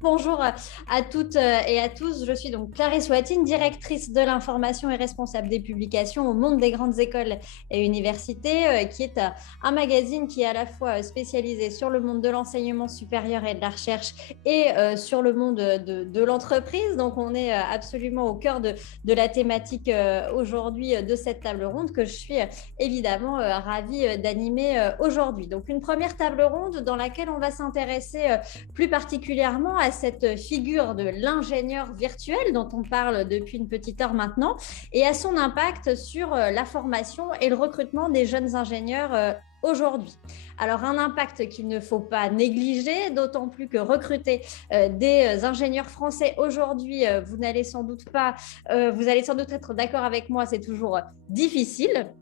Bonjour à toutes et à tous. Je suis donc Clarisse Watine, directrice de l'information et responsable des publications au Monde des grandes écoles et universités, qui est un magazine qui est à la fois spécialisé sur le monde de l'enseignement supérieur et de la recherche et sur le monde de l'entreprise. Donc, on est absolument au cœur de la thématique aujourd'hui de cette table ronde que je suis évidemment ravie d'animer aujourd'hui. Donc, une première table ronde dans laquelle on va s'intéresser plus particulièrement à cette figure de l'ingénieur virtuel dont on parle depuis une petite heure maintenant et à son impact sur la formation et le recrutement des jeunes ingénieurs aujourd'hui. Alors un impact qu'il ne faut pas négliger, d'autant plus que recruter des ingénieurs français aujourd'hui, vous allez sans doute être d'accord avec moi, c'est toujours difficile.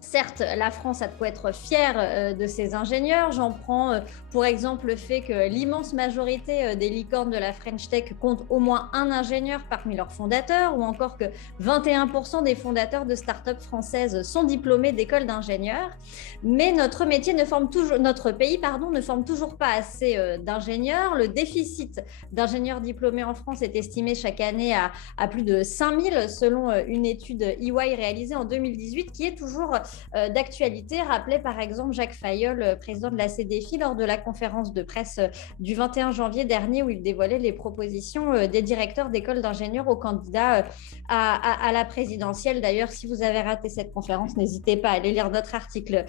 Certes, la France a de quoi être fière de ses ingénieurs. J'en prends pour exemple le fait que l'immense majorité des licornes de la French Tech comptent au moins un ingénieur parmi leurs fondateurs, ou encore que 21% des fondateurs de start-up françaises sont diplômés d'écoles d'ingénieurs. Mais notre pays ne forme toujours pas assez d'ingénieurs. Le déficit d'ingénieurs diplômés en France est estimé chaque année à plus de 5000 selon une étude EY réalisée en 2018 qui est toujours d'actualité, rappelait par exemple Jacques Fayol, président de la CDFI, lors de la conférence de presse du 21 janvier dernier où il dévoilait les propositions des directeurs d'écoles d'ingénieurs aux candidats à la présidentielle. D'ailleurs, si vous avez raté cette conférence, n'hésitez pas à aller lire notre article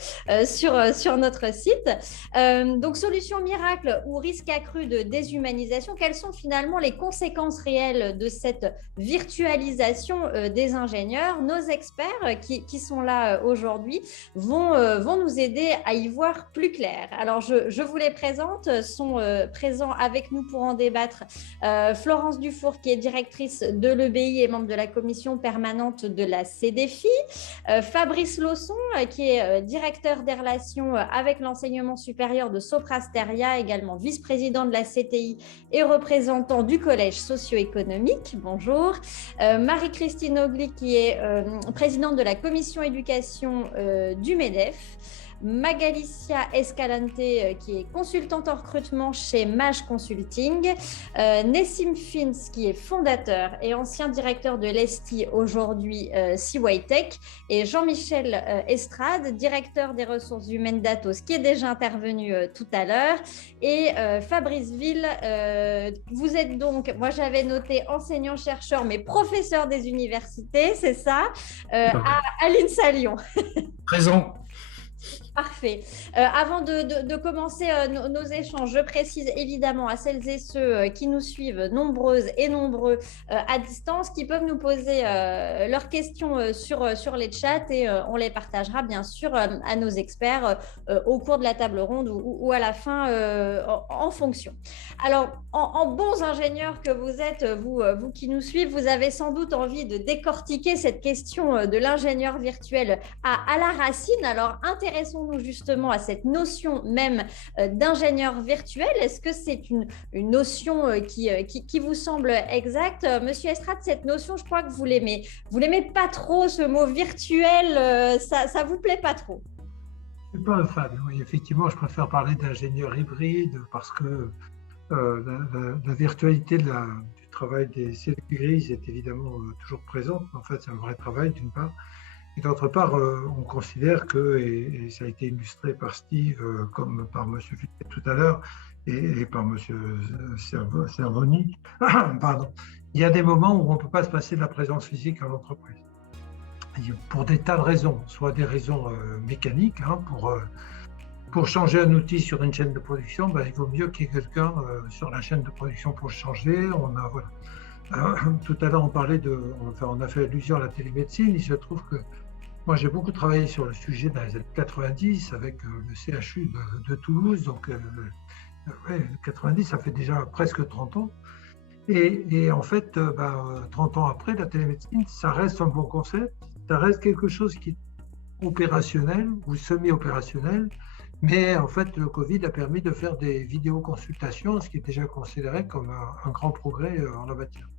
sur notre site. Donc, solution miracle ou risque accru de déshumanisation, quelles sont finalement les conséquences réelles de cette virtualisation des ingénieurs? Nos experts qui sont là aujourd'hui vont nous aider à y voir plus clair. Alors, je vous les présente, sont présents avec nous pour en débattre Florence Dufour, qui est directrice de l'EBI et membre de la commission permanente de la CDFI, Fabrice Lausson, qui est directeur des relations avec l'enseignement supérieur de Soprasteria, également vice-président de la CTI et représentant du collège socio-économique. Bonjour. Marie-Christine Ogli, qui est présidente de la commission éducation du MEDEF, Magalicia Escalante, qui est consultante en recrutement chez Mage Consulting, Nessim Fins, qui est fondateur et ancien directeur de l'ESTI, aujourd'hui CYTech, et Jean-Michel Estrade, directeur des ressources humaines d'Atos, qui est déjà intervenu tout à l'heure, et Fabrice Ville, vous êtes donc, moi j'avais noté enseignant-chercheur, mais professeur des universités, c'est ça, à l'INSA Lyon. Présent. Parfait. Avant de commencer nos échanges, je précise évidemment à celles et ceux qui nous suivent, nombreuses et nombreux à distance, qui peuvent nous poser leurs questions sur les chats, et on les partagera bien sûr à nos experts au cours de la table ronde ou à la fin en fonction. Alors, en bons ingénieurs que vous êtes, vous qui nous suivez, vous avez sans doute envie de décortiquer cette question de l'ingénieur virtuel à la racine. Alors, intéressons-nous justement à cette notion même d'ingénieur virtuel. Est-ce que c'est une notion qui vous semble exacte? Monsieur Estrade, cette notion, je crois que vous l'aimez. Vous l'aimez pas trop, ce mot virtuel, ça vous plaît pas trop? Je ne suis pas un fan. Oui, effectivement, je préfère parler d'ingénieur hybride parce que la virtualité du travail des cellules grises est évidemment toujours présente. En fait, c'est un vrai travail d'une part. Et d'autre part, on considère que, et ça a été illustré par Steve, comme par M. Futet tout à l'heure, et par M. Cervoni, pardon, il y a des moments où on ne peut pas se passer de la présence physique à l'entreprise. Pour des tas de raisons, soit des raisons mécaniques, pour changer un outil sur une chaîne de production, il vaut mieux qu'il y ait quelqu'un sur la chaîne de production pour le changer. Tout à l'heure, on a fait allusion à la télémédecine. Il se trouve que moi, j'ai beaucoup travaillé sur le sujet dans les années 90 avec le CHU de Toulouse. Donc, 90, ça fait déjà presque 30 ans. Et en fait, 30 ans après, la télémédecine, ça reste un bon concept. Ça reste quelque chose qui est opérationnel ou semi-opérationnel. Mais en fait, le Covid a permis de faire des vidéoconsultations, ce qui est déjà considéré comme un grand progrès en la matière.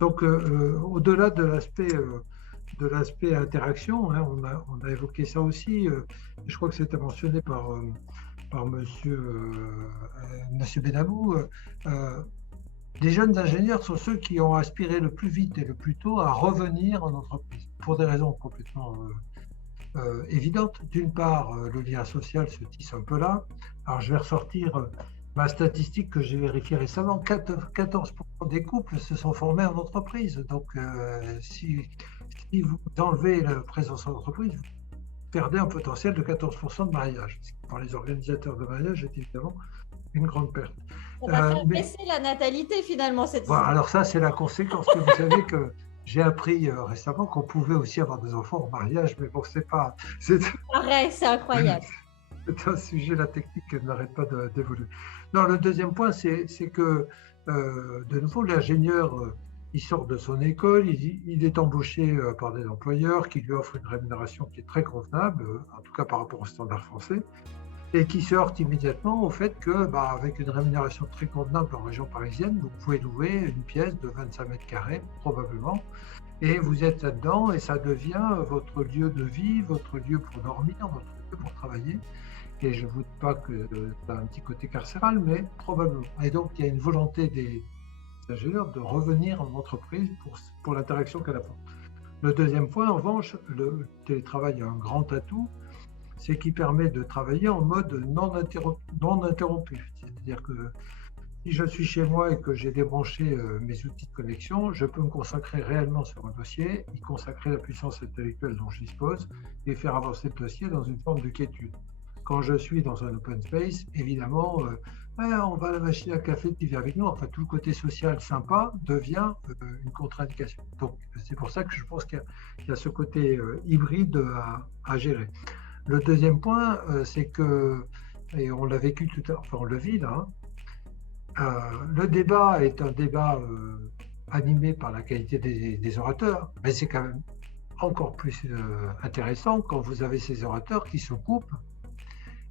Donc, au-delà de l'aspect interaction, on a évoqué ça aussi. Je crois que c'était mentionné par monsieur Benamou. Les jeunes ingénieurs sont ceux qui ont aspiré le plus vite et le plus tôt à revenir en entreprise, pour des raisons complètement évidentes. D'une part, le lien social se tisse un peu là. Alors, je vais ressortir ma statistique que j'ai vérifiée récemment. 14% des couples se sont formés en entreprise. Donc, si vous enlevez la présence en entreprise, vous perdez un potentiel de 14% de mariage. Ce qui, pour les organisateurs de mariage, est évidemment une grande perte. Ça va faire baisser la natalité finalement, cette voilà, alors ça, c'est la conséquence. Que vous savez que j'ai appris récemment qu'on pouvait aussi avoir des enfants au mariage, mais bon, c'est pas... C'est incroyable. C'est un sujet, la technique n'arrête pas d'évoluer. Non, le deuxième point, c'est que, de nouveau, l'ingénieur, il sort de son école, il est embauché par des employeurs qui lui offrent une rémunération qui est très convenable, en tout cas par rapport au standard français, et qui se heurte immédiatement au fait que, avec une rémunération très convenable en région parisienne, vous pouvez louer une pièce de 25 mètres carrés, probablement, et vous êtes là-dedans, et ça devient votre lieu de vie, votre lieu pour dormir, votre lieu pour travailler. Et je ne vous dis pas que ça a un petit côté carcéral, mais probablement. Et donc, il y a une volonté des ingénieurs de revenir en entreprise pour l'interaction qu'elle apporte. Le deuxième point, en revanche, le télétravail a un grand atout, c'est qu'il permet de travailler en mode non interrompu. C'est-à-dire que si je suis chez moi et que j'ai débranché mes outils de connexion, je peux me consacrer réellement sur un dossier, y consacrer la puissance intellectuelle dont je dispose et faire avancer le dossier dans une forme de quiétude. Quand je suis dans un open space, évidemment, on va à la machine à café qui vient avec nous. Enfin, tout le côté social sympa devient une contre-indication. Donc, c'est pour ça que je pense qu'il y a ce côté hybride à gérer. Le deuxième point, c'est que, et on l'a vécu tout à l'heure, enfin on le vit là, le débat est un débat animé par la qualité des orateurs, mais c'est quand même encore plus intéressant quand vous avez ces orateurs qui se coupent,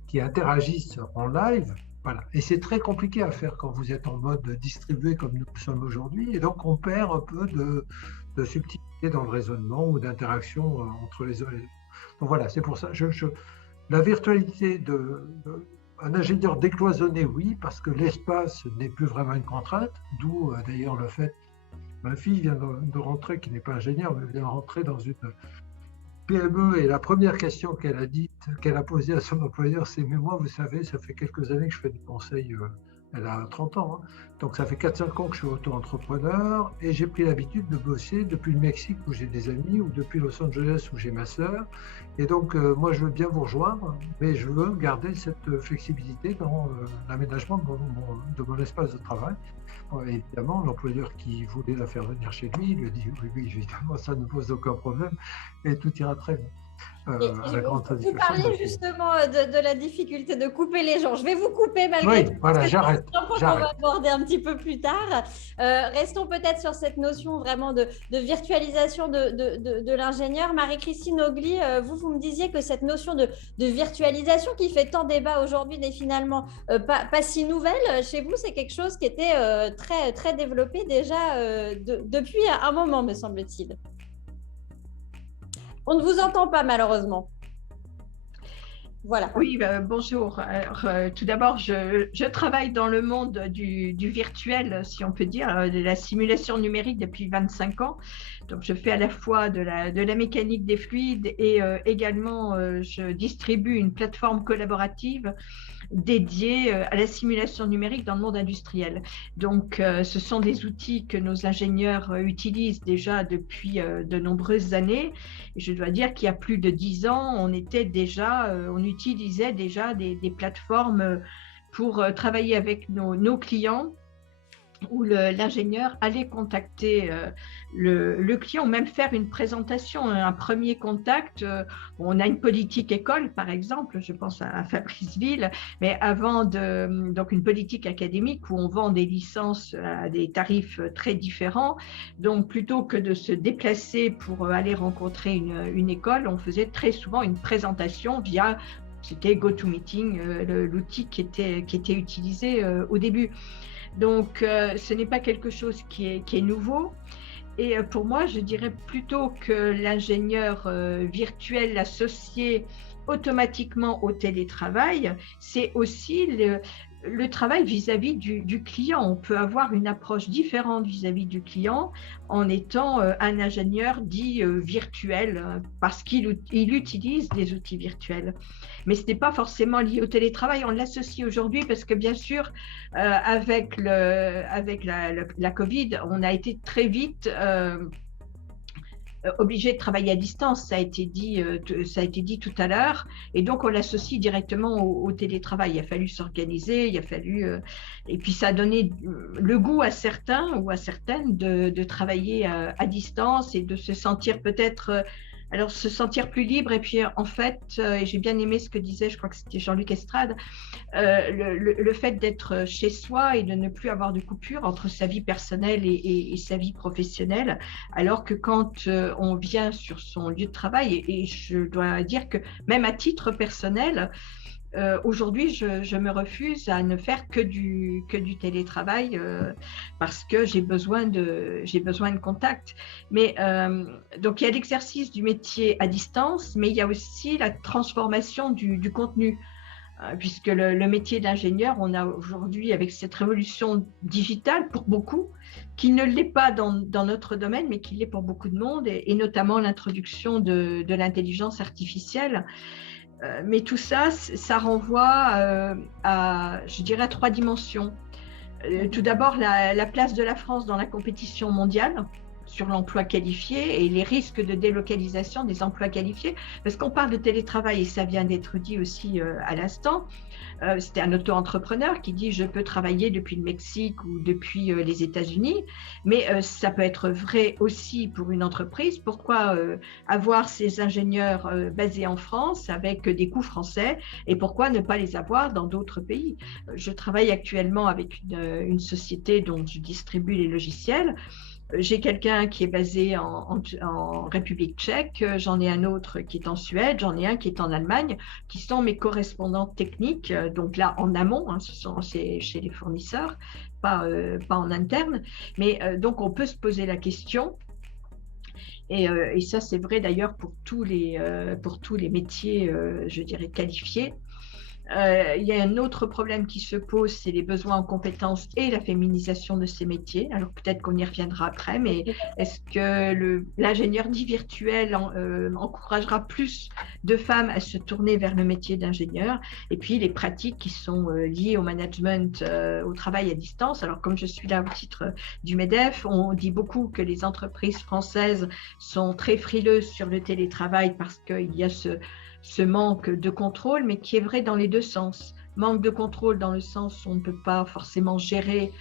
qui interagissent en live. Voilà. Et c'est très compliqué à faire quand vous êtes en mode distribué comme nous sommes aujourd'hui. Et donc, on perd un peu de subtilité dans le raisonnement ou d'interaction entre les uns et les autres. Donc voilà, c'est pour ça. La virtualité un ingénieur décloisonné, oui, parce que l'espace n'est plus vraiment une contrainte, d'où d'ailleurs le fait, ma fille vient de rentrer, qui n'est pas ingénieure, mais vient de rentrer dans une PME, et la première question qu'elle a posée à son employeur, c'est « mais moi, vous savez, ça fait quelques années que je fais du conseil, elle a 30 ans, hein. Donc ça fait 4-5 ans que je suis auto-entrepreneur et j'ai pris l'habitude de bosser depuis le Mexique où j'ai des amis ou depuis Los Angeles où j'ai ma sœur. Et donc moi je veux bien vous rejoindre, mais je veux garder cette flexibilité dans l'aménagement de mon espace de travail. » Bon, évidemment, l'employeur qui voulait la faire venir chez lui, il lui a dit « oui, évidemment, ça ne pose aucun problème et tout ira très bien. » Vous parlez justement de la difficulté de couper les gens. Je vais vous couper malgré tout. Oui, voilà, j'arrête. On va aborder un petit peu plus tard. Restons peut-être sur cette notion vraiment de virtualisation de l'ingénieur. Marie-Christine Ogli, vous me disiez que cette notion de virtualisation qui fait tant débat aujourd'hui n'est finalement pas si nouvelle. Chez vous, c'est quelque chose qui était très, très développé déjà depuis un moment, me semble-t-il. On ne vous entend pas, malheureusement. Voilà. Oui, bonjour. Alors, tout d'abord, je travaille dans le monde du virtuel, si on peut dire, de la simulation numérique depuis 25 ans. Donc, je fais à la fois de la mécanique des fluides et également, je distribue une plateforme collaborative dédiée à la simulation numérique dans le monde industriel. Donc, ce sont des outils que nos ingénieurs utilisent déjà depuis de nombreuses années. Et je dois dire qu'il y a plus de 10 ans, on utilisait déjà des plateformes pour travailler avec nos clients, où l'ingénieur allait contacter le client, ou même faire une présentation, un premier contact. On a une politique école, par exemple, je pense à Fabriceville, mais donc une politique académique où on vend des licences à des tarifs très différents. Donc, plutôt que de se déplacer pour aller rencontrer une école, on faisait très souvent une présentation via... C'était GoToMeeting, l'outil qui était utilisé au début. Donc, ce n'est pas quelque chose qui est nouveau. Et pour moi, je dirais plutôt que l'ingénieur virtuel associé automatiquement au télétravail, c'est aussi le travail vis-à-vis du client. On peut avoir une approche différente vis-à-vis du client en étant un ingénieur dit virtuel parce qu'il utilise des outils virtuels. Mais ce n'est pas forcément lié au télétravail. On l'associe aujourd'hui parce que bien sûr, avec la Covid, on a été très vite obligé de travailler à distance, ça a été dit tout à l'heure, et donc on l'associe directement au télétravail. Il a fallu s'organiser, et puis ça a donné le goût à certains ou à certaines de travailler à distance et de se sentir peut-être alors se sentir plus libre. Et puis en fait, et j'ai bien aimé ce que disait, je crois que c'était Jean-Luc Estrade, le fait d'être chez soi et de ne plus avoir de coupure entre sa vie personnelle et sa vie professionnelle, alors que quand on vient sur son lieu de travail, et je dois dire que même à titre personnel, aujourd'hui, je me refuse à ne faire que du télétravail parce que j'ai besoin de contact. Mais donc, il y a l'exercice du métier à distance, mais il y a aussi la transformation du contenu. Puisque le métier d'ingénieur, on a aujourd'hui, avec cette révolution digitale pour beaucoup, qui ne l'est pas dans notre domaine, mais qui l'est pour beaucoup de monde, et notamment l'introduction de l'intelligence artificielle. Mais tout ça, ça renvoie je dirais, à 3 dimensions. Tout d'abord, la place de la France dans la compétition mondiale sur l'emploi qualifié et les risques de délocalisation des emplois qualifiés, parce qu'on parle de télétravail, et ça vient d'être dit aussi à l'instant. C'était un auto-entrepreneur qui dit « je peux travailler depuis le Mexique ou depuis les États-Unis », mais ça peut être vrai aussi pour une entreprise. Pourquoi avoir ces ingénieurs basés en France avec des coûts français, et pourquoi ne pas les avoir dans d'autres pays? Je travaille actuellement avec une société dont je distribue les logiciels. J'ai quelqu'un qui est basé en République tchèque, j'en ai un autre qui est en Suède, j'en ai un qui est en Allemagne, qui sont mes correspondants techniques, donc là en amont, c'est chez les fournisseurs, pas en interne. Mais donc on peut se poser la question, et ça c'est vrai d'ailleurs pour tous les métiers, je dirais, qualifiés. Il y a un autre problème qui se pose, c'est les besoins en compétences et la féminisation de ces métiers. Alors peut-être qu'on y reviendra après, mais est-ce que l'ingénieur dit virtuel encouragera plus de femmes à se tourner vers le métier d'ingénieur? Et puis les pratiques qui sont liées au management, au travail à distance. Alors comme je suis là au titre du MEDEF, on dit beaucoup que les entreprises françaises sont très frileuses sur le télétravail parce qu'il y a ce manque de contrôle, mais qui est vrai dans les deux sens. Manque de contrôle dans le sens où on ne peut pas forcément gérer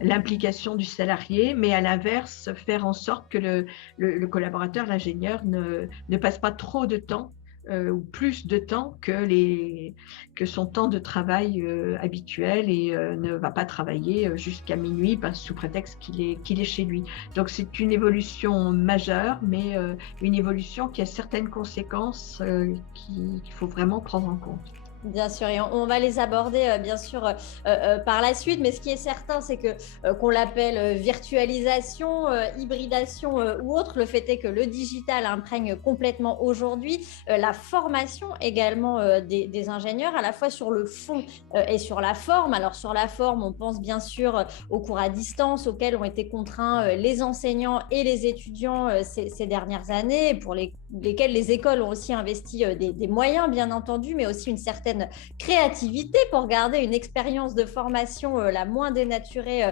l'implication du salarié, mais à l'inverse, faire en sorte que le collaborateur, l'ingénieur, ne passe pas trop de temps ou plus de temps que son temps de travail habituel, et ne va pas travailler jusqu'à minuit sous prétexte qu'il est chez lui. Donc c'est une évolution majeure, mais une évolution qui a certaines conséquences qu'il faut vraiment prendre en compte. Bien sûr, et on va les aborder bien sûr par la suite, mais ce qui est certain, c'est que qu'on l'appelle virtualisation, hybridation ou autre, le fait est que le digital imprègne complètement aujourd'hui la formation également des ingénieurs, à la fois sur le fond et sur la forme. Alors sur la forme, on pense bien sûr aux cours à distance auxquels ont été contraints les enseignants et les étudiants ces dernières années, pour lesquels les écoles ont aussi investi des moyens, bien entendu, mais aussi une certaine créativité pour garder une expérience de formation la moins dénaturée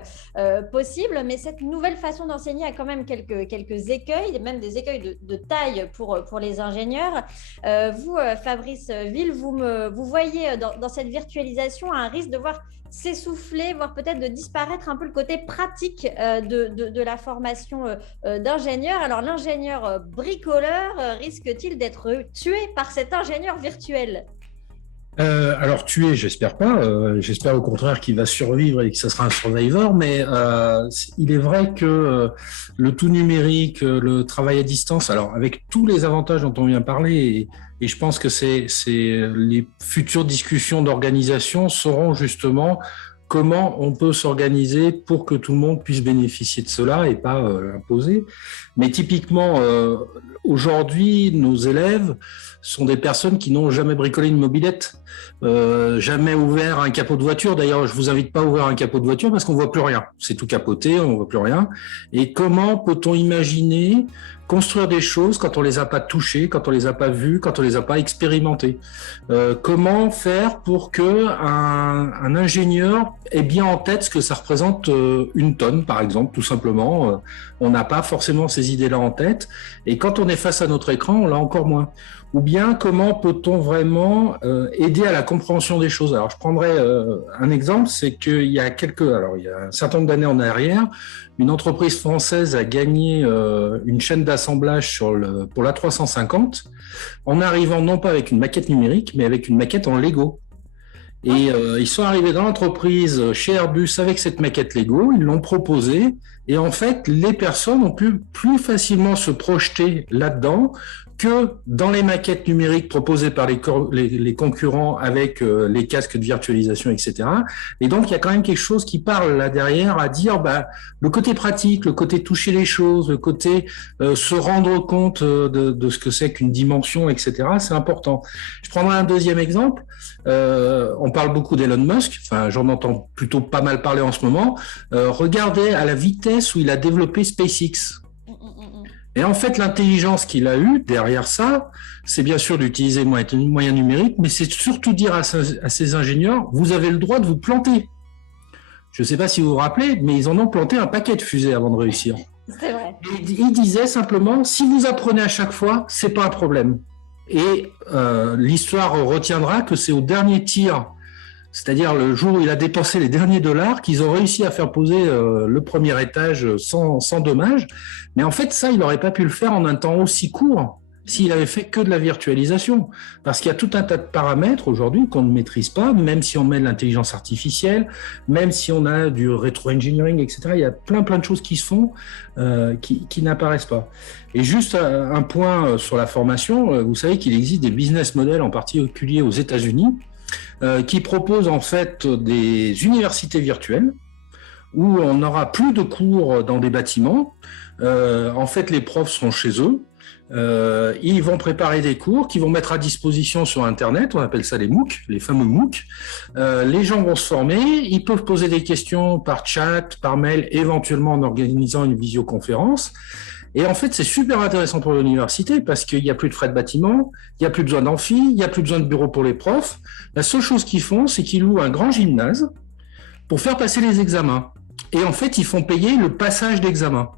possible. Mais cette nouvelle façon d'enseigner a quand même quelques écueils, même des écueils de taille pour les ingénieurs. Vous, Fabrice Ville, vous voyez dans cette virtualisation un risque de voir s'essouffler, voire peut-être de disparaître un peu le côté pratique de la formation d'ingénieur. Alors l'ingénieur bricoleur risque-t-il d'être tué par cet ingénieur virtuel ? Alors tué, j'espère pas. J'espère au contraire qu'il va survivre et que ça sera un survivor. Mais il est vrai que le tout numérique, le travail à distance, alors avec tous les avantages dont on vient parler, et je pense que c'est les futures discussions d'organisation seront justement comment on peut s'organiser pour que tout le monde puisse bénéficier de cela et pas l'imposer. Mais typiquement, aujourd'hui, nos élèves sont des personnes qui n'ont jamais bricolé une mobilette, jamais ouvert un capot de voiture. D'ailleurs, je vous invite pas à ouvrir un capot de voiture parce qu'on voit plus rien. C'est tout capoté, on voit plus rien. Et comment peut-on imaginer construire des choses quand on les a pas touchées, quand on les a pas vues, quand on les a pas expérimentées? Comment faire pour que un ingénieur ait bien en tête ce que ça représente une tonne, par exemple, tout simplement. On n'a pas forcément ces idées-là en tête. Et quand on est face à notre écran, on l'a encore moins. Ou bien, comment peut-on vraiment aider à la compréhension des choses? Alors, je prendrai un exemple, c'est qu'il y a un certain nombre d'années en arrière, une entreprise française a gagné une chaîne d'assemblage pour l'A350 en arrivant non pas avec une maquette numérique, mais avec une maquette en Lego. Et ils sont arrivés dans l'entreprise chez Airbus avec cette maquette Lego, ils l'ont proposée, et en fait, les personnes ont pu plus facilement se projeter là-dedans que dans les maquettes numériques proposées par les concurrents avec les casques de virtualisation, etc. Et donc, il y a quand même quelque chose qui parle là derrière à dire le côté pratique, le côté toucher les choses, le côté se rendre compte de ce que c'est qu'une dimension, etc. C'est important. Je prendrai un deuxième exemple. On parle beaucoup d'Elon Musk. Enfin, j'en entends plutôt pas mal parler en ce moment. Regardez à la vitesse où il a développé SpaceX. Et en fait, l'intelligence qu'il a eue derrière ça, c'est bien sûr d'utiliser les moyens numériques, mais c'est surtout dire à ces ingénieurs, vous avez le droit de vous planter. Je ne sais pas si vous vous rappelez, mais ils en ont planté un paquet de fusées avant de réussir. C'est vrai. Et ils disaient simplement, si vous apprenez à chaque fois, c'est pas un problème. Et l'histoire retiendra que c'est au dernier tir, c'est-à-dire le jour où il a dépensé les derniers dollars, qu'ils ont réussi à faire poser le premier étage sans dommage. Mais en fait, ça, il n'aurait pas pu le faire en un temps aussi court s'il avait fait que de la virtualisation. Parce qu'il y a tout un tas de paramètres aujourd'hui qu'on ne maîtrise pas, même si on met de l'intelligence artificielle, même si on a du rétro-engineering, etc. Il y a plein de choses qui se font qui n'apparaissent pas. Et juste un point sur la formation, vous savez qu'il existe des business models, en particulier aux États-Unis, qui proposent en fait des universités virtuelles où on n'aura plus de cours dans des bâtiments. En fait, les profs seront chez eux. Ils vont préparer des cours qu'ils vont mettre à disposition sur Internet. On appelle ça les MOOC, les fameux MOOC. Les gens vont se former. Ils peuvent poser des questions par chat, par mail, éventuellement en organisant une visioconférence. Et en fait, c'est super intéressant pour l'université parce qu'il n'y a plus de frais de bâtiment, il n'y a plus besoin d'amphi, il n'y a plus besoin de bureau pour les profs. La seule chose qu'ils font, c'est qu'ils louent un grand gymnase pour faire passer les examens. Et en fait, ils font payer le passage d'examen.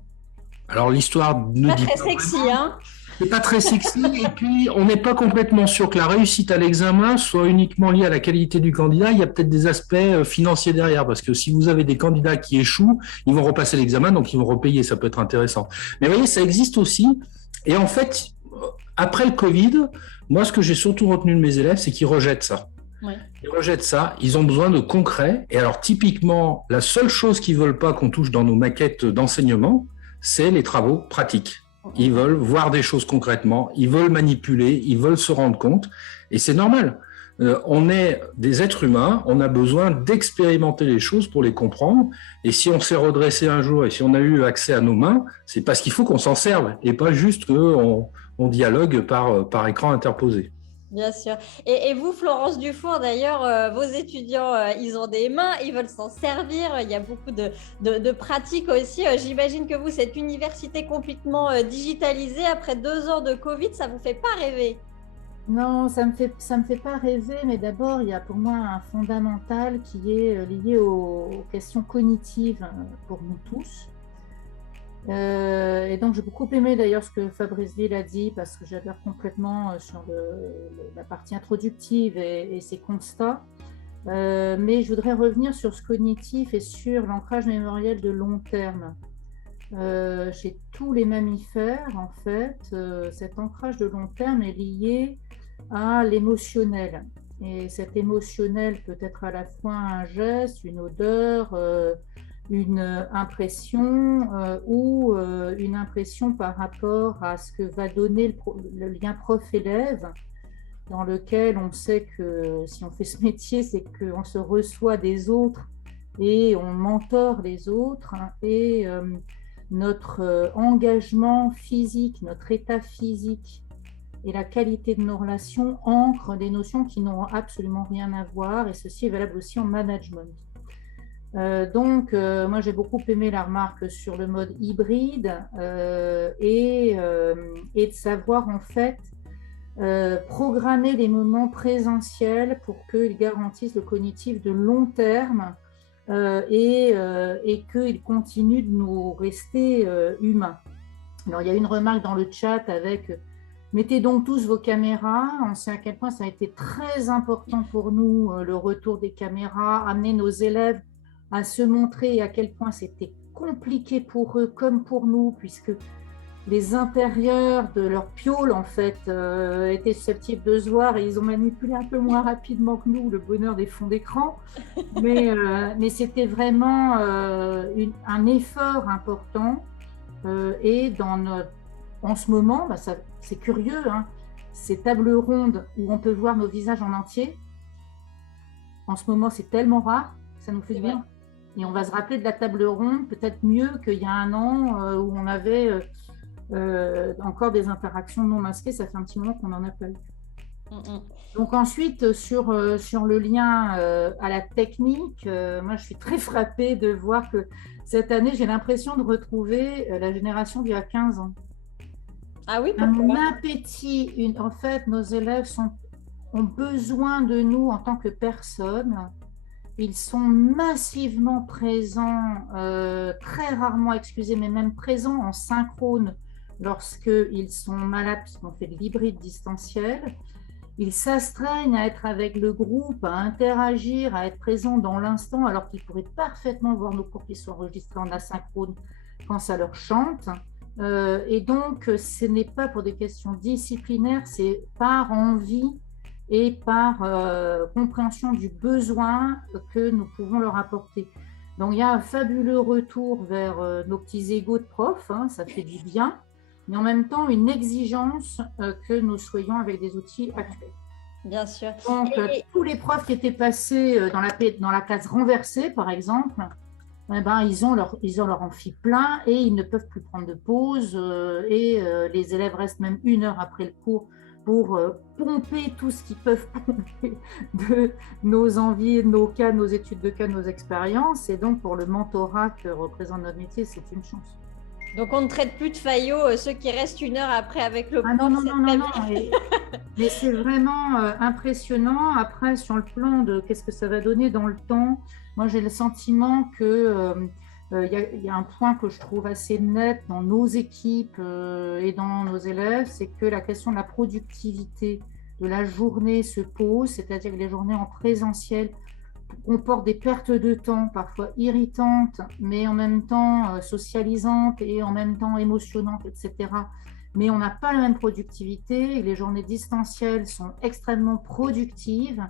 Alors, l'histoire ne pas dit très pas sexy, vraiment. hein? C'est pas très sexy. Et puis, on n'est pas complètement sûr que la réussite à l'examen soit uniquement liée à la qualité du candidat. Il y a peut-être des aspects financiers derrière. Parce que si vous avez des candidats qui échouent, ils vont repasser l'examen, donc ils vont repayer. Ça peut être intéressant. Mais vous voyez, ça existe aussi. Et en fait, après le Covid, moi, ce que j'ai surtout retenu de mes élèves, c'est qu'ils rejettent ça. Oui. Ils rejettent ça. Ils ont besoin de concret. Et alors, typiquement, la seule chose qu'ils veulent pas qu'on touche dans nos maquettes d'enseignement, c'est les travaux pratiques. Ils veulent voir des choses concrètement, ils veulent manipuler, ils veulent se rendre compte, et c'est normal. On est des êtres humains, on a besoin d'expérimenter les choses pour les comprendre, et si on s'est redressé un jour et si on a eu accès à nos mains, c'est parce qu'il faut qu'on s'en serve, et pas juste qu'on dialogue par écran interposé. Bien sûr. Et vous, Florence Dufour, d'ailleurs, vos étudiants, ils ont des mains, ils veulent s'en servir. Il y a beaucoup de pratiques aussi. J'imagine que vous, cette université complètement digitalisée, après 2 ans de Covid, ça ne vous fait pas rêver? Non, ça me fait pas rêver, mais d'abord, il y a pour moi un fondamental qui est lié aux questions cognitives pour nous tous. Et donc j'ai beaucoup aimé d'ailleurs ce que Fabrice Ville a dit parce que j'adhère complètement sur la partie introductive et ses constats. Mais je voudrais revenir sur ce cognitif et sur l'ancrage mémoriel de long terme. Chez tous les mammifères, en fait, cet ancrage de long terme est lié à l'émotionnel. Et cet émotionnel peut être à la fois un geste, une odeur, une impression ou une impression par rapport à ce que va donner le lien prof-élève, dans lequel on sait que si on fait ce métier, c'est qu'on se reçoit des autres et on mentore les autres, hein, et notre engagement physique, notre état physique et la qualité de nos relations ancrent des notions qui n'ont absolument rien à voir, et ceci est valable aussi en management. Donc, moi j'ai beaucoup aimé la remarque sur le mode hybride, et de savoir en fait programmer les moments présentiels pour qu'ils garantissent le cognitif de long terme, et qu'ils continuent de nous rester humains. Alors il y a une remarque dans le chat avec mettez donc tous vos caméras. On sait à quel point ça a été très important pour nous, le retour des caméras, amener nos élèves à se montrer, et à quel point c'était compliqué pour eux comme pour nous, puisque les intérieurs de leur piole en fait étaient susceptibles de se voir, et ils ont manipulé un peu moins rapidement que nous le bonheur des fonds d'écran, mais c'était vraiment un effort important, et en ce moment, c'est curieux, hein, ces tables rondes où on peut voir nos visages en entier, en ce moment c'est tellement rare, ça nous fait du bien. Et on va se rappeler de la table ronde peut-être mieux qu'il y a un an, où on avait encore des interactions non masquées. Ça fait un petit moment qu'on n'en a pas eu. Donc ensuite, sur le lien à la technique, moi je suis très frappée de voir que cette année, j'ai l'impression de retrouver la génération d'il y a 15 ans. Ah oui, un appétit, en fait, nos élèves ont besoin de nous en tant que personnes. Ils sont massivement présents, très rarement excusés, mais même présents en synchrone lorsqu'ils sont malades, puisqu'on fait de l'hybride distanciel. Ils s'astreignent à être avec le groupe, à interagir, à être présents dans l'instant, alors qu'ils pourraient parfaitement voir nos cours qui sont enregistrés en asynchrone quand ça leur chante. Et donc, ce n'est pas pour des questions disciplinaires, c'est par envie et par compréhension du besoin que nous pouvons leur apporter. Donc, il y a un fabuleux retour vers nos petits égos de profs, hein, ça fait du bien, mais en même temps, une exigence que nous soyons avec des outils actuels. Bien sûr. Donc, tous les profs qui étaient passés dans la classe renversée, par exemple, eh ben, ils ont leur amphi plein et ils ne peuvent plus prendre de pause, et les élèves restent même 1 heure après le cours pour pomper tout ce qu'ils peuvent pomper de nos envies, nos cas, nos études de cas, nos expériences. Et donc, pour le mentorat que représente notre métier, c'est une chance. Donc, on ne traite plus de faillots ceux qui restent 1 heure après avec le prof. Non. Mais c'est vraiment impressionnant. Après, sur le plan de qu'est-ce que ça va donner dans le temps, moi, j'ai le sentiment que y a un point que je trouve assez net dans nos équipes et dans nos élèves, c'est que la question de la productivité de la journée se pose, c'est-à-dire que les journées en présentiel comportent des pertes de temps parfois irritantes, mais en même temps socialisantes et en même temps émotionnantes, etc. Mais on n'a pas la même productivité, et les journées distancielles sont extrêmement productives.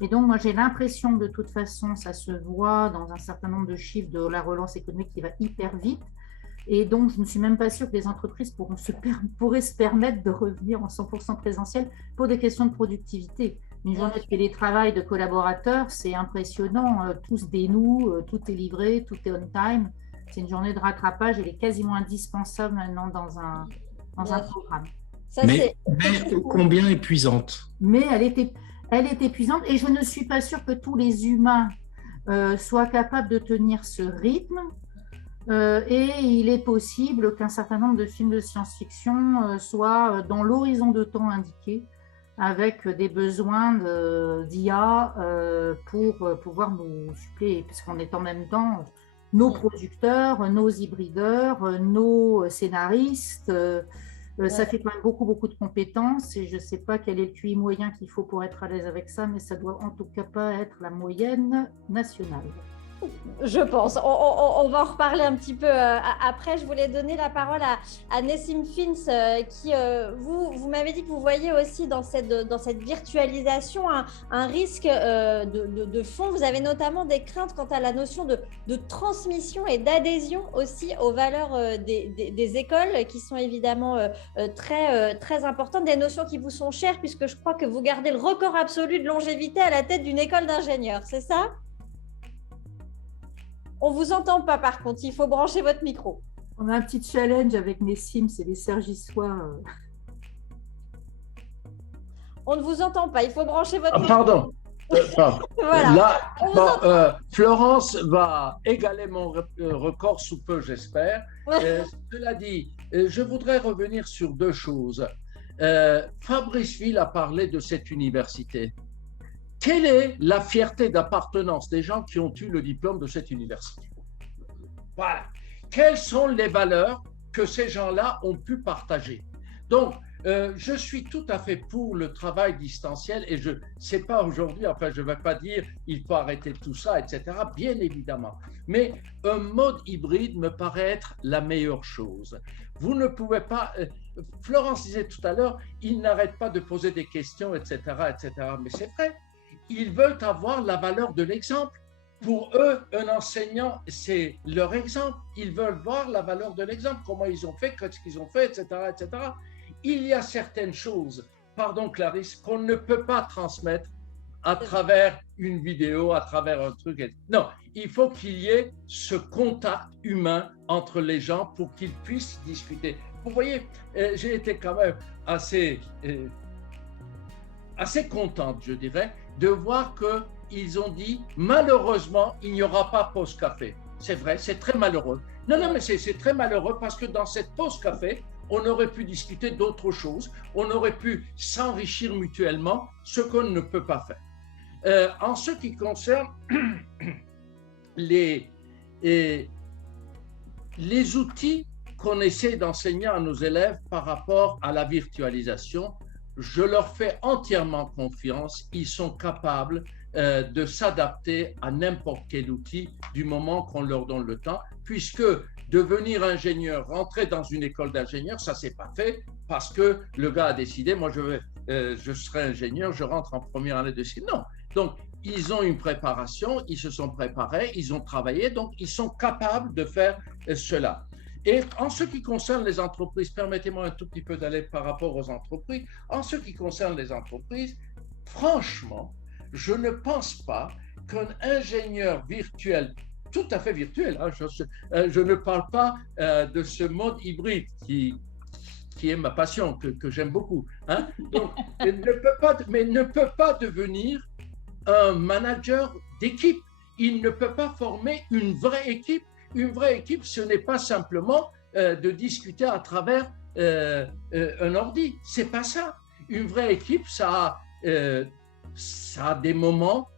Et donc, moi, j'ai l'impression que de toute façon, ça se voit dans un certain nombre de chiffres de la relance économique qui va hyper vite. Et donc, je ne suis même pas sûre que les entreprises pourraient se permettre de revenir en 100% présentiel pour des questions de productivité. Une journée de télétravail de collaborateurs, c'est impressionnant. Tout se dénoue, tout est livré, tout est on time. C'est une journée de rattrapage, elle est quasiment indispensable maintenant dans un programme. Ça, mais combien épuisante. Mais elle est épuisante, et je ne suis pas sûre que tous les humains soient capables de tenir ce rythme. Et il est possible qu'un certain nombre de films de science-fiction soient dans l'horizon de temps indiqué, avec des besoins d'IA pour pouvoir nous suppléer, parce qu'on est en même temps nos producteurs, nos hybrideurs, nos scénaristes. Ça fait quand même beaucoup de compétences, et je ne sais pas quel est le QI moyen qu'il faut pour être à l'aise avec ça, mais ça doit en tout cas pas être la moyenne nationale. Je pense. On va en reparler un petit peu après. Je voulais donner la parole à Nessim Fins, qui, vous m'avez dit que vous voyez aussi dans cette virtualisation un risque de fond. Vous avez notamment des craintes quant à la notion de transmission et d'adhésion aussi aux valeurs des écoles, qui sont évidemment très importantes, des notions qui vous sont chères, puisque je crois que vous gardez le record absolu de longévité à la tête d'une école d'ingénieurs, c'est ça ? On ne vous entend pas par contre, il faut brancher votre micro. On a un petit challenge avec Nessim, c'est les Sergissois. On ne vous entend pas, il faut brancher votre micro. Pardon. Voilà. Là, Florence va égaler mon record sous peu, j'espère. Cela dit, je voudrais revenir sur deux choses. Fabrice Ville a parlé de cette université. Quelle est la fierté d'appartenance des gens qui ont eu le diplôme de cette université? Voilà. Quelles sont les valeurs que ces gens-là ont pu partager? Donc, je suis tout à fait pour le travail distanciel et je ne sais pas aujourd'hui, enfin je ne vais pas dire il faut arrêter tout ça, etc. Bien évidemment. Mais un mode hybride me paraît être la meilleure chose. Vous ne pouvez pas... Florence disait tout à l'heure, ils n'arrêtent pas de poser des questions, etc. etc. Mais c'est vrai, ils veulent avoir la valeur de l'exemple. Pour eux, un enseignant, c'est leur exemple. Ils veulent voir la valeur de l'exemple, comment ils ont fait, qu'est-ce qu'ils ont fait, etc. etc. Il y a certaines choses, pardon Clarisse, qu'on ne peut pas transmettre à travers une vidéo, à travers un truc. Non, il faut qu'il y ait ce contact humain entre les gens pour qu'ils puissent discuter. Vous voyez, j'ai été quand même assez contente, je dirais, de voir qu'ils ont dit, malheureusement, il n'y aura pas pause café. C'est vrai, c'est très malheureux. Non, mais c'est très malheureux parce que dans cette pause café, on aurait pu discuter d'autres choses, on aurait pu s'enrichir mutuellement, ce qu'on ne peut pas faire. En ce qui concerne les outils qu'on essaie d'enseigner à nos élèves par rapport à la virtualisation, je leur fais entièrement confiance, ils sont capables de s'adapter à n'importe quel outil du moment qu'on leur donne le temps, puisque devenir ingénieur, rentrer dans une école d'ingénieur, ça c'est pas fait parce que le gars a décidé, moi je serai ingénieur, je rentre en première année de CIE. Non, donc ils ont une préparation, ils se sont préparés, ils ont travaillé, donc ils sont capables de faire cela. Et en ce qui concerne les entreprises, permettez-moi un tout petit peu d'aller par rapport aux entreprises. En ce qui concerne les entreprises, franchement, je ne pense pas qu'un ingénieur virtuel, tout à fait virtuel, hein, je ne parle pas de ce mode hybride qui est ma passion, que j'aime beaucoup. Hein. Donc, ne peut pas devenir un manager d'équipe. Il ne peut pas former une vraie équipe. Une vraie équipe, ce n'est pas simplement de discuter à travers un ordi. C'est pas ça. Une vraie équipe, ça a des moments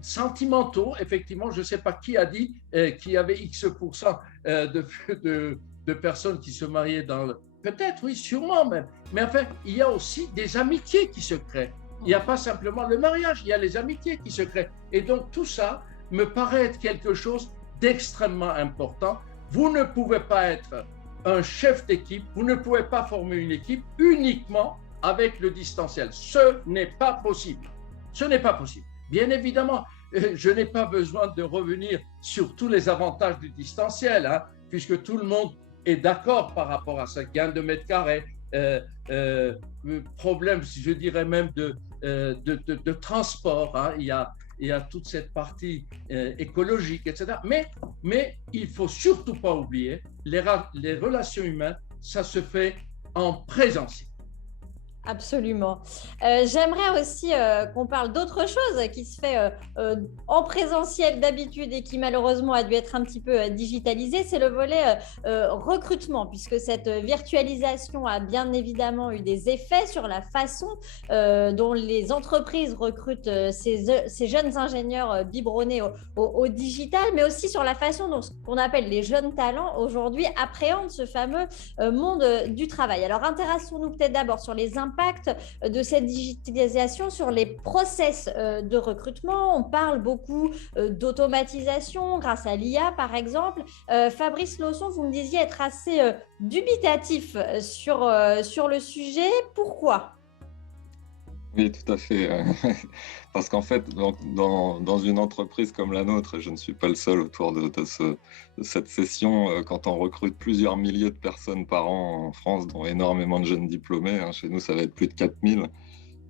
sentimentaux. Effectivement, je ne sais pas qui a dit qu'il y avait X% de personnes qui se mariaient dans le... Peut-être, oui, sûrement même. Mais enfin, il y a aussi des amitiés qui se créent. Il n'y a pas simplement le mariage, il y a les amitiés qui se créent. Et donc, tout ça me paraît être quelque chose d'extrêmement important. Vous ne pouvez pas être un chef d'équipe, vous ne pouvez pas former une équipe uniquement avec le distanciel. Ce n'est pas possible. Ce n'est pas possible. Bien évidemment, je n'ai pas besoin de revenir sur tous les avantages du distanciel, hein, puisque tout le monde est d'accord par rapport à ça. Gain de mètres carrés, problème, je dirais même de transport. Hein. Il y a toute cette partie écologique, etc. Mais il ne faut surtout pas oublier, les relations humaines, ça se fait en présentiel. Absolument. J'aimerais aussi qu'on parle d'autre chose qui se fait en présentiel d'habitude et qui malheureusement a dû être un petit peu digitalisé, c'est le volet recrutement, puisque cette virtualisation a bien évidemment eu des effets sur la façon dont les entreprises recrutent ces jeunes ingénieurs biberonnés au digital, mais aussi sur la façon dont ce qu'on appelle les jeunes talents aujourd'hui appréhendent ce fameux monde du travail. Alors intéressons-nous peut-être d'abord sur les impacts de cette digitalisation sur les process de recrutement. On parle beaucoup d'automatisation grâce à l'IA, par exemple. Fabrice Lausson, vous me disiez être assez dubitatif sur le sujet. Pourquoi ? Oui, tout à fait. Parce qu'en fait, dans une entreprise comme la nôtre, et je ne suis pas le seul autour de cette session, quand on recrute plusieurs milliers de personnes par an en France, dont énormément de jeunes diplômés, hein, chez nous ça va être plus de 4000,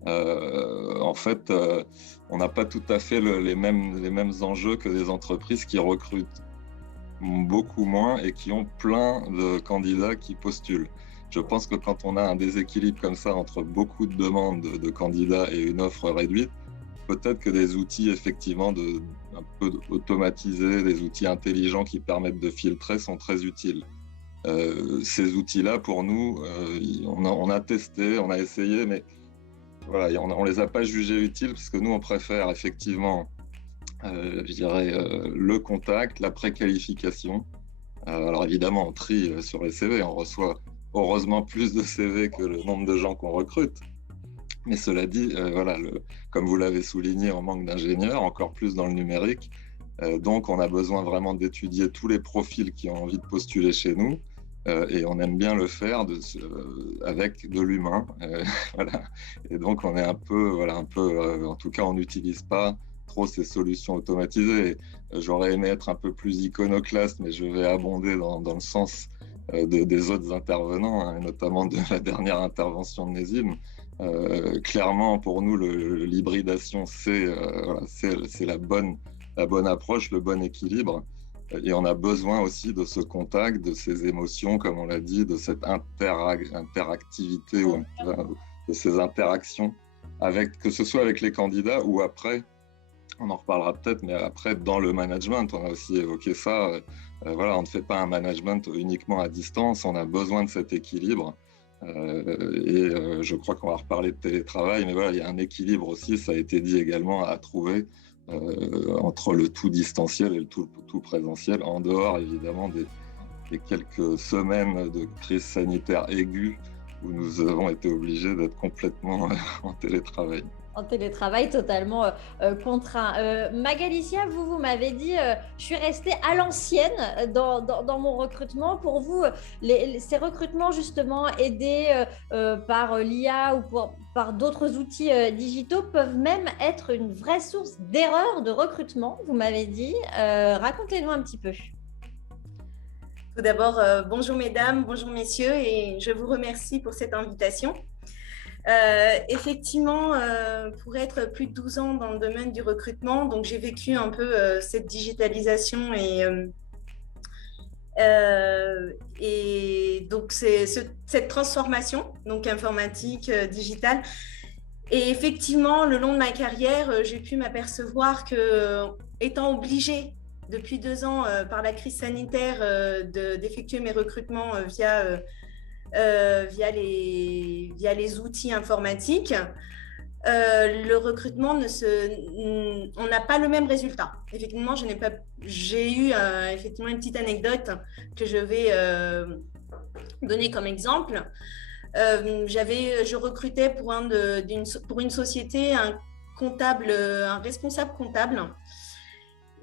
En fait, on n'a pas tout à fait les mêmes enjeux que des entreprises qui recrutent beaucoup moins et qui ont plein de candidats qui postulent. Je pense que quand on a un déséquilibre comme ça entre beaucoup de demandes de candidats et une offre réduite, peut-être que des outils effectivement un peu automatisés, des outils intelligents qui permettent de filtrer sont très utiles. Ces outils-là, pour nous, on a testé, on a essayé, mais voilà, on les a pas jugés utiles parce que nous, on préfère effectivement, je dirais, le contact, la préqualification. Alors évidemment, on trie sur les CV, on reçoit heureusement plus de CV que le nombre de gens qu'on recrute. Mais cela dit, voilà, comme vous l'avez souligné, on manque d'ingénieurs, encore plus dans le numérique. Donc, on a besoin vraiment d'étudier tous les profils qui ont envie de postuler chez nous. Et on aime bien le faire avec de l'humain. Voilà. Et donc, on est un peu, en tout cas, on n'utilise pas trop ces solutions automatisées. J'aurais aimé être un peu plus iconoclaste, mais je vais abonder dans le sens des autres intervenants, hein, et notamment de la dernière intervention de Nézim. Clairement, pour nous, l'hybridation, c'est la bonne approche, le bon équilibre. Et on a besoin aussi de ce contact, de ces émotions, comme on l'a dit, de cette interactivité, ou de ces interactions, que ce soit avec les candidats ou après. On en reparlera peut-être, mais après, dans le management, on a aussi évoqué ça. Voilà, on ne fait pas un management uniquement à distance, on a besoin de cet équilibre. Je crois qu'on va reparler de télétravail, mais voilà, il y a un équilibre aussi, ça a été dit également, à trouver entre le tout distanciel et le tout présentiel, en dehors évidemment des quelques semaines de crise sanitaire aiguë où nous avons été obligés d'être complètement en télétravail. En télétravail totalement contraint. Magalicia, vous m'avez dit, je suis restée à l'ancienne dans mon recrutement. Pour vous, ces recrutements justement aidés par l'IA ou par d'autres outils digitaux peuvent même être une vraie source d'erreurs de recrutement, vous m'avez dit. Racontez-nous un petit peu. Tout d'abord, bonjour mesdames, bonjour messieurs, et je vous remercie pour cette invitation. Effectivement, pour être plus de 12 ans dans le domaine du recrutement, donc j'ai vécu un peu cette digitalisation et donc c'est cette transformation donc informatique, digitale. Et effectivement, le long de ma carrière, j'ai pu m'apercevoir que, étant obligée depuis 2 ans par la crise sanitaire d'effectuer mes recrutements via les outils informatiques, le recrutement on n'a pas le même résultat. Effectivement, j'ai eu effectivement une petite anecdote que je vais donner comme exemple. Je recrutais pour une société un responsable comptable.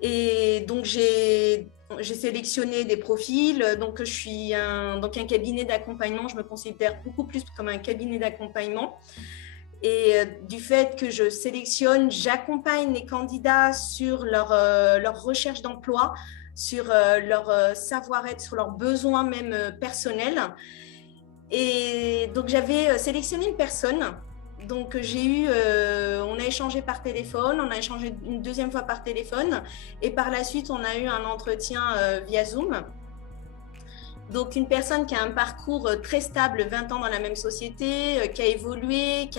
Et donc, j'ai sélectionné des profils. Donc, je suis un cabinet d'accompagnement. Je me considère beaucoup plus comme un cabinet d'accompagnement. Et du fait que je sélectionne, j'accompagne les candidats sur leur recherche d'emploi, sur leur savoir-être, sur leurs besoins même personnels. Et donc, j'avais sélectionné une personne. Donc, on a échangé par téléphone, on a échangé une deuxième fois par téléphone et par la suite, on a eu un entretien via Zoom. Donc, une personne qui a un parcours très stable, 20 ans dans la même société, qui a évolué,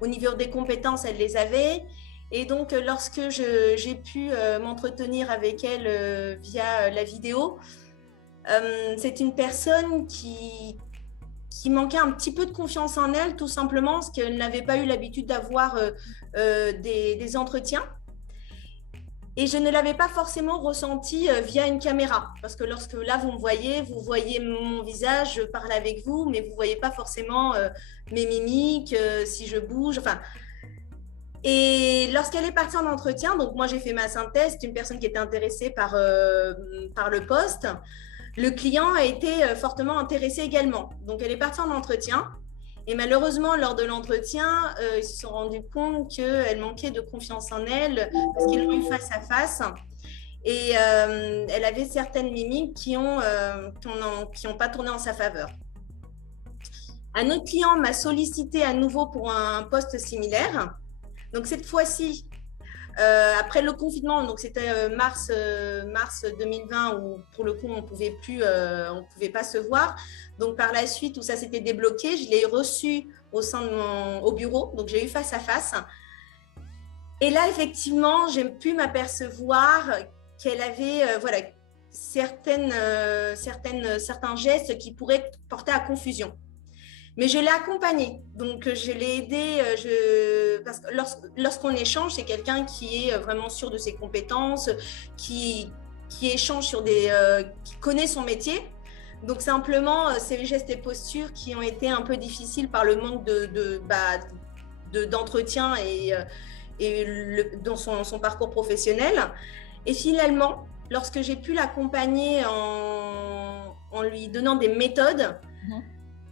au niveau des compétences, elle les avait. Et donc, lorsque j'ai pu m'entretenir avec elle via la vidéo, c'est une personne qui manquait un petit peu de confiance en elle, tout simplement parce qu'elle n'avait pas eu l'habitude d'avoir des entretiens. Et je ne l'avais pas forcément ressenti via une caméra. Parce que lorsque là, vous voyez mon visage, je parle avec vous, mais vous ne voyez pas forcément mes mimiques, si je bouge. Enfin. Et lorsqu'elle est partie en entretien, donc moi j'ai fait ma synthèse, c'est une personne qui était intéressée par le poste. Le client a été fortement intéressé également. Donc, elle est partie en entretien. Et malheureusement, lors de l'entretien, ils se sont rendus compte qu'elle manquait de confiance en elle parce qu'ils l'ont eu face à face. Et elle avait certaines mimiques qui n'ont pas tourné en sa faveur. Un autre client m'a sollicité à nouveau pour un poste similaire. Donc, cette fois-ci, après le confinement, donc c'était mars 2020 où pour le coup on pouvait pas se voir. Donc par la suite où ça s'était débloqué, je l'ai reçu au bureau, donc j'ai eu face à face. Et là effectivement, j'ai pu m'apercevoir qu'elle avait certains gestes qui pourraient porter à confusion. Mais je l'ai accompagnée, donc je l'ai aidée, parce que lorsqu'on échange, c'est quelqu'un qui est vraiment sûr de ses compétences, qui échange qui connaît son métier. Donc simplement, ces gestes et postures qui ont été un peu difficiles par le manque d'entretien dans son parcours professionnel. Et finalement, lorsque j'ai pu l'accompagner en lui donnant des méthodes,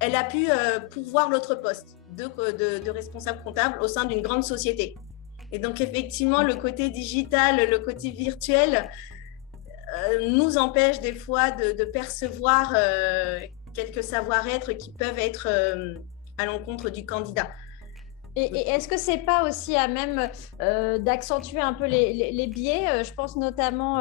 elle a pu pourvoir l'autre poste de responsable comptable au sein d'une grande société. Et donc, effectivement, le côté digital, le côté virtuel nous empêche des fois de percevoir quelques savoir-être qui peuvent être à l'encontre du candidat. Et est-ce que c'est pas aussi à même d'accentuer un peu les biais? Je pense notamment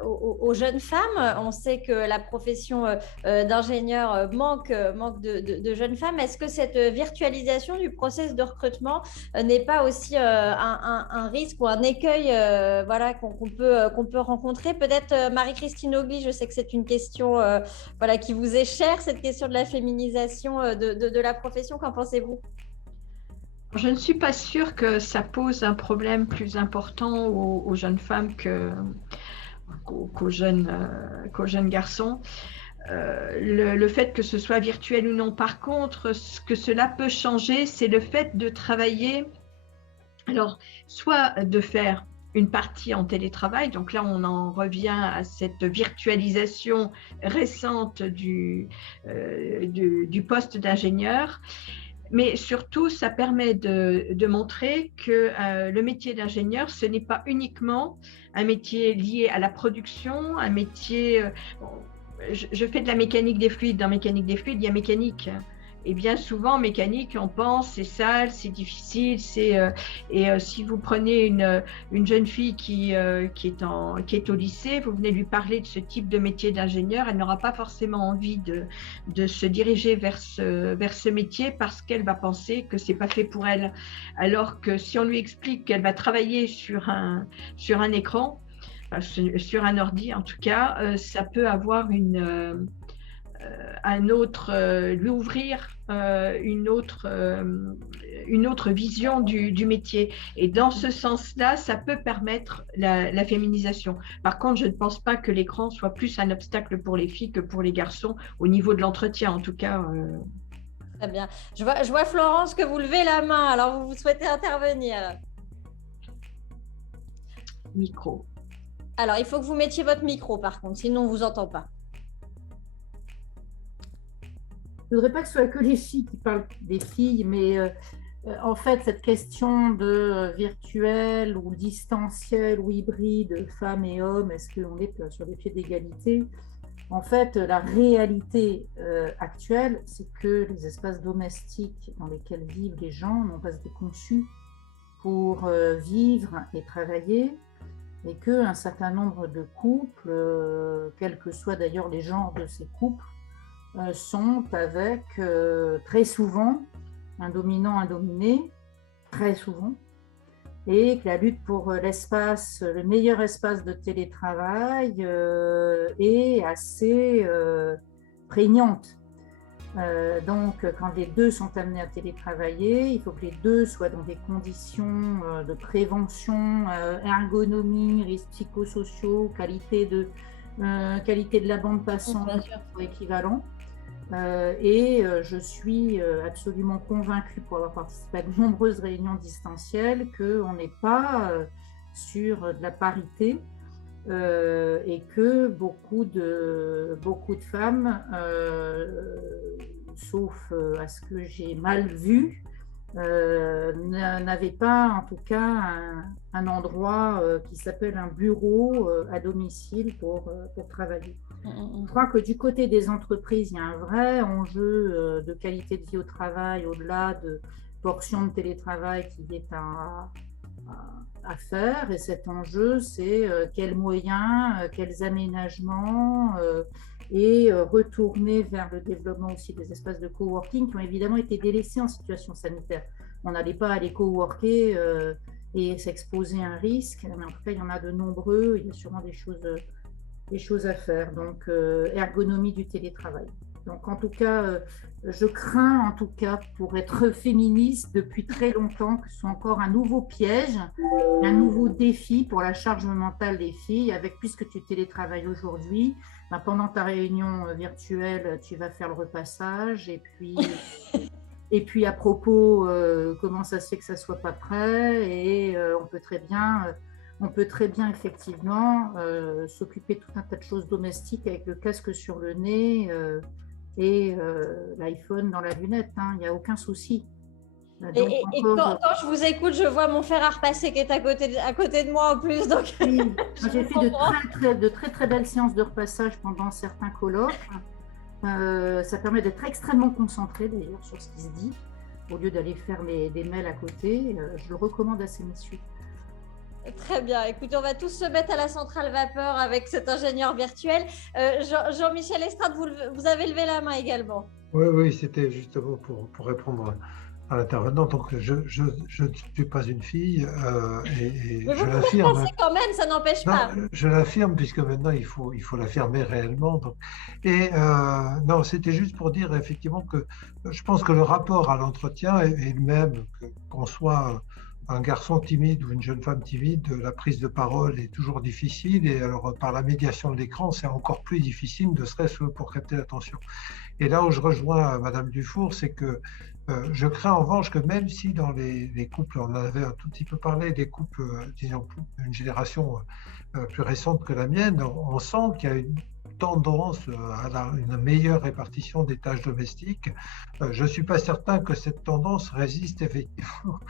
aux jeunes femmes. On sait que la profession d'ingénieur manque de jeunes femmes. Est-ce que cette virtualisation du process de recrutement n'est pas aussi un risque ou un écueil qu'on peut rencontrer? Peut-être Marie-Christine Augly, je sais que c'est une question qui vous est chère, cette question de la féminisation de la profession. Qu'en pensez-vous? Je ne suis pas sûre que ça pose un problème plus important aux jeunes femmes qu'aux jeunes garçons. Le fait que ce soit virtuel ou non. Par contre, ce que cela peut changer, c'est le fait de travailler, alors soit de faire une partie en télétravail, donc là on en revient à cette virtualisation récente du poste d'ingénieur. Mais surtout, ça permet de montrer que le métier d'ingénieur, ce n'est pas uniquement un métier lié à la production, un métier… je fais de la mécanique des fluides. Dans mécanique des fluides, il y a mécanique. Et bien souvent, mécanique, on pense, c'est sale, c'est difficile. Si vous prenez une jeune fille qui est au lycée, vous venez lui parler de ce type de métier d'ingénieur, elle n'aura pas forcément envie de se diriger vers ce métier parce qu'elle va penser que c'est pas fait pour elle. Alors que si on lui explique qu'elle va travailler sur un écran, sur un ordi en tout cas, ça peut avoir lui ouvrir une autre vision du métier. Et dans ce sens-là, ça peut permettre la féminisation. Par contre, je ne pense pas que l'écran soit plus un obstacle pour les filles que pour les garçons, au niveau de l'entretien en tout cas. Très bien. Je vois Florence que vous levez la main, alors vous souhaitez intervenir. Micro. Alors, il faut que vous mettiez votre micro par contre, sinon on ne vous entend pas. Je ne voudrais pas que ce soit que les filles qui parlent des filles, mais en fait, cette question de virtuel ou distanciel ou hybride, femmes et hommes, est-ce qu'on est sur des pieds d'égalité? En fait, la réalité actuelle, c'est que les espaces domestiques dans lesquels vivent les gens n'ont pas été conçus pour vivre et travailler, et qu'un certain nombre de couples, quels que soient d'ailleurs les genres de ces couples, sont avec très souvent un dominant, un dominé, très souvent, et que la lutte pour l'espace, le meilleur espace de télétravail est assez prégnante. Donc, quand les deux sont amenés à télétravailler, il faut que les deux soient dans des conditions de prévention, ergonomie, risques psychosociaux, qualité de la bande passante soit équivalent. Et je suis absolument convaincue, pour avoir participé à de nombreuses réunions distancielles, qu'on n'est pas sur de la parité et que beaucoup de femmes, sauf à ce que j'ai mal vu, n'avaient pas en tout cas un endroit qui s'appelle un bureau à domicile pour travailler. Je crois que du côté des entreprises, il y a un vrai enjeu de qualité de vie au travail, au-delà de portions de télétravail qui est à faire. Et cet enjeu, c'est quels moyens, quels aménagements et retourner vers le développement aussi des espaces de coworking qui ont évidemment été délaissés en situation sanitaire. On n'allait pas aller coworker et s'exposer à un risque, mais en tout cas, il y en a de nombreux, il y a sûrement des choses à faire. Donc, ergonomie du télétravail. Donc, en tout cas, je crains, en tout cas, pour être féministe depuis très longtemps, que ce soit encore un nouveau piège, un nouveau défi pour la charge mentale des filles, puisque tu télétravailles aujourd'hui, ben, pendant ta réunion virtuelle, tu vas faire le repassage, et puis à propos, comment ça se fait que ça ne soit pas prêt, et on peut très bien effectivement s'occuper de tout un tas de choses domestiques avec le casque sur le nez et l'iPhone dans la lunette, hein, il n'y a aucun souci. Donc, quand je vous écoute, je vois mon fer à repasser qui est à côté de moi en plus. Donc... Oui, j'ai fait de très belles séances de repassage pendant certains colloques. Ça permet d'être extrêmement concentré d'ailleurs sur ce qui se dit, au lieu d'aller faire des mails à côté. Je le recommande à ces messieurs. Très bien. Écoutez, on va tous se mettre à la centrale vapeur avec cet ingénieur virtuel. Jean-Michel Estrade, vous avez levé la main également. Oui, c'était justement pour répondre à l'intervenant. Donc, je ne suis pas une fille et mais je vous l'affirme. Pouvez quand même, ça n'empêche pas. Je l'affirme puisque maintenant il faut l'affirmer réellement. Donc. Et non, c'était juste pour dire effectivement que je pense que le rapport à l'entretien est le même, qu'on soit un garçon timide ou une jeune femme timide, la prise de parole est toujours difficile et alors par la médiation de l'écran, c'est encore plus difficile, ne serait-ce que pour capter l'attention. Et là où je rejoins Madame Dufour, c'est que je crains en revanche que même si dans les couples, on en avait un tout petit peu parlé, des couples, disons, d'une génération plus récente que la mienne, on sent qu'il y a une tendance à une meilleure répartition des tâches domestiques. Je ne suis pas certain que cette tendance résiste effectivement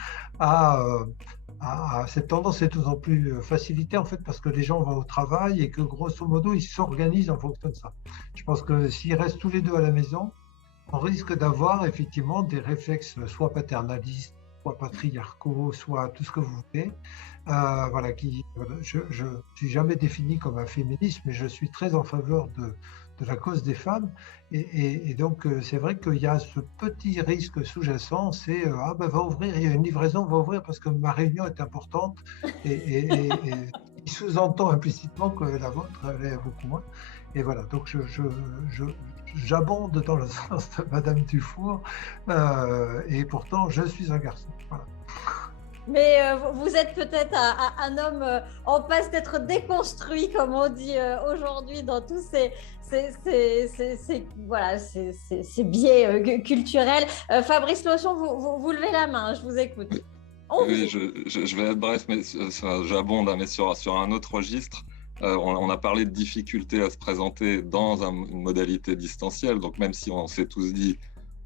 cette tendance est d'autant plus facilitée en fait parce que les gens vont au travail et que grosso modo ils s'organisent en fonction de ça. Je pense que s'ils restent tous les deux à la maison, on risque d'avoir effectivement des réflexes soit paternalistes, soit patriarcaux, soit tout ce que vous voulez. Je ne suis jamais défini comme un féministe, mais je suis très en faveur de la cause des femmes. Et donc, c'est vrai qu'il y a ce petit risque sous-jacent, c'est va ouvrir, il y a une livraison, va ouvrir parce que ma réunion est importante. Et il sous-entend implicitement que la vôtre, elle est beaucoup moins. Et voilà, donc j'abonde dans le sens de Madame Dufour, et pourtant, je suis un garçon. Voilà. Mais vous êtes peut-être un homme en passe d'être déconstruit, comme on dit aujourd'hui, dans tous ces biais culturels. Fabrice Lochon, vous levez la main, je vous écoute. Oui, je vais être bref, mais j'abonde, mais sur un autre registre. On a parlé de difficultés à se présenter dans une modalité distancielle, donc même si on s'est tous dit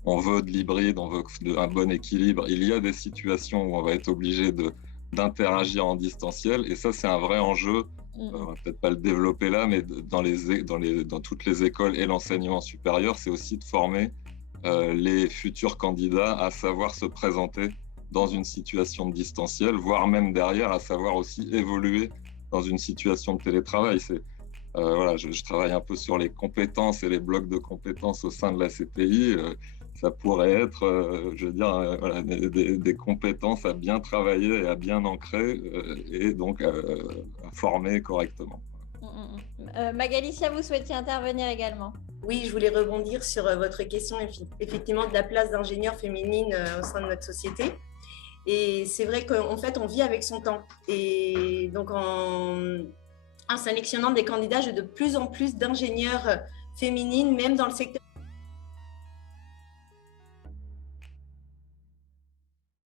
on veut de l'hybride, on veut un bon équilibre, il y a des situations où on va être obligé d'interagir en distanciel, et ça c'est un vrai enjeu. On va peut-être pas le développer là, mais dans toutes les écoles et l'enseignement supérieur, c'est aussi de former les futurs candidats à savoir se présenter dans une situation de distanciel, voire même derrière à savoir aussi évoluer dans une situation de télétravail. Je travaille un peu sur les compétences et les blocs de compétences au sein de la CTI. Ça pourrait être, des compétences à bien travailler et à bien ancrer et donc à former correctement. Magalicia, vous souhaitiez intervenir également? Oui, je voulais rebondir sur votre question effectivement de la place d'ingénieure féminine au sein de notre société. Et c'est vrai qu'en fait, on vit avec son temps. Et donc, en sélectionnant des candidats, j'ai de plus en plus d'ingénieurs féminines, même dans le secteur